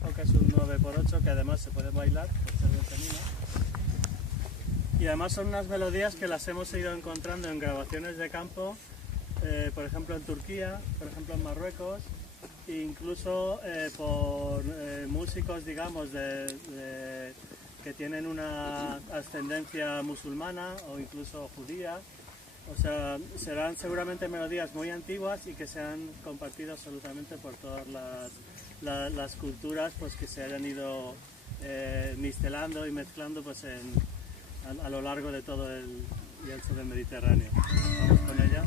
Bermejo, que es un 9x8 que además se puede bailar por ser de Tenina. Y además son unas melodías que las hemos ido encontrando en grabaciones de campo, por ejemplo en Turquía, por ejemplo en Marruecos, e incluso por músicos, digamos, que tienen una ascendencia musulmana o incluso judía. O sea, serán seguramente melodías muy antiguas y que se han compartido absolutamente por todas las culturas, pues que se hayan ido mistelando y mezclando pues a lo largo de todo el lienzo del Mediterráneo. Vamos con ella.